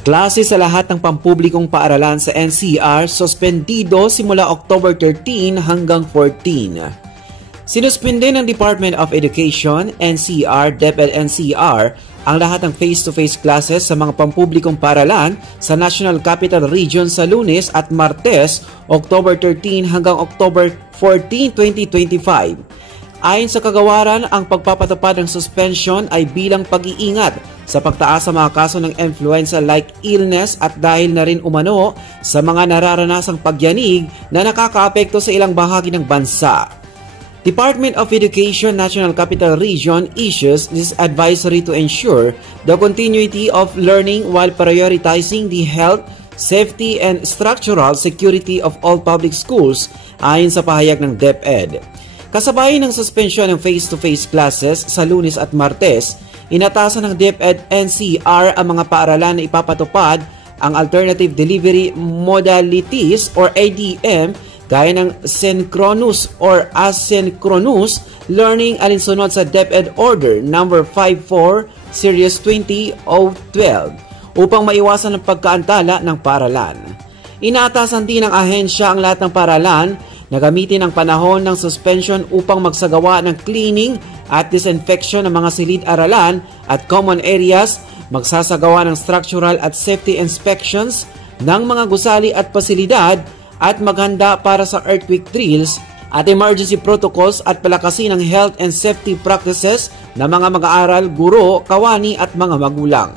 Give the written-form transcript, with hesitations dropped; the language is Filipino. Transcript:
Klase sa lahat ng pampublikong paaralan sa NCR suspendido simula October 13 hanggang 14. Sinuspinde ng Department of Education, NCR, DepEd-NCR ang lahat ng face-to-face classes sa mga pampublikong paaralan sa National Capital Region sa Lunes at Martes, October 13 hanggang October 14, 2025. Ayon sa kagawaran, ang pagpapatupad ng suspension ay bilang pag-iingat sa pagtaas sa mga kaso ng influenza-like illness at dahil na rin umano sa mga nararanasang pagyanig na nakakaapekto sa ilang bahagi ng bansa. Department of Education National Capital Region issues this advisory to ensure the continuity of learning while prioritizing the health, safety, and structural security of all public schools ayon sa pahayag ng DepEd. Kasabay ng suspensyon ng face-to-face classes sa Lunes at Martes, inatasan ng DepEd-NCR ang mga paaralan na ipapatupad ang Alternative Delivery Modalities or ADM gaya ng synchronous or asynchronous learning alinsunod sa DepEd Order No. 54 Series 20/012 upang maiwasan ang pagkaantala ng paaralan. Inatasan din ng ahensya ang lahat ng paaralan na gamitin ang panahon ng suspension upang magsagawa ng cleaning at disinfection ng mga silid-aralan at common areas, magsasagawa ng structural at safety inspections ng mga gusali at pasilidad at maghanda para sa earthquake drills at emergency protocols at palakasin ang health and safety practices ng mga mag-aaral, guro, kawani at mga magulang.